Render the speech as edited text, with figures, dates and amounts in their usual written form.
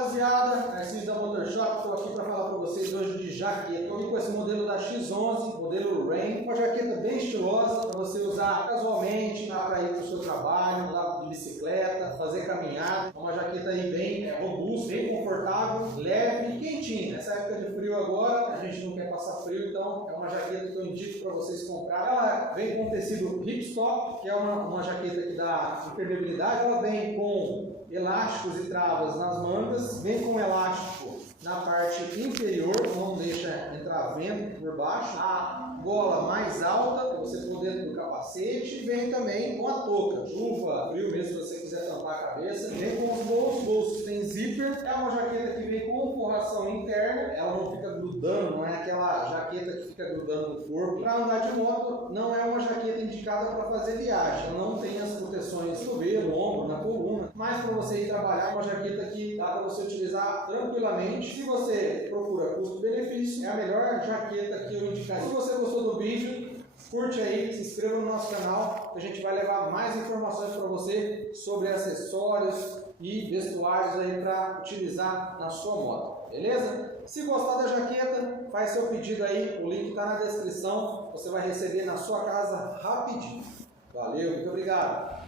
Rapaziada, Narciso da Motorshop, estou aqui para falar para vocês hoje de jaqueta. Estou aqui com esse modelo da X11, modelo Rain, uma jaqueta bem estilosa para você usar casualmente, dá para ir para o seu trabalho, lá de bicicleta, fazer caminhada. Uma jaqueta aí bem robusta, bem confortável, leve e quentinha. Nessa época de frio agora, a gente não quer passar frio, então é uma jaqueta que eu indico para vocês comprar. Ela vem com tecido hipstop, que é uma jaqueta que dá impermeabilidade. Ela vem com elásticos e travas nas mangas, vem com elástico na parte inferior, não deixa entrar vento por baixo, a gola mais alta para você pôr dentro do capacete, e vem também com a touca, chuva, frio mesmo, se você quiser tampar a cabeça, vem com os bolsos tem zíper, é uma jaqueta que vem com forração interna, ela não fica grudando, não é aquela jaqueta que fica grudando no corpo. Para andar de moto, não é uma jaqueta indicada para fazer viagem, ela não tem as proteções no cotovelo, ombro, na coluna, mas para você ir trabalhar, é uma jaqueta que dá para você utilizar tranquilamente. Se você procura custo-benefício, é a melhor jaqueta que eu indicaria. Se você gostou do vídeo, curte aí, se inscreva no nosso canal, que a gente vai levar mais informações para você sobre acessórios e vestuários aí para utilizar na sua moto, beleza? Se gostar da jaqueta, faz seu pedido aí, o link está na descrição, você vai receber na sua casa rapidinho. Valeu, muito obrigado!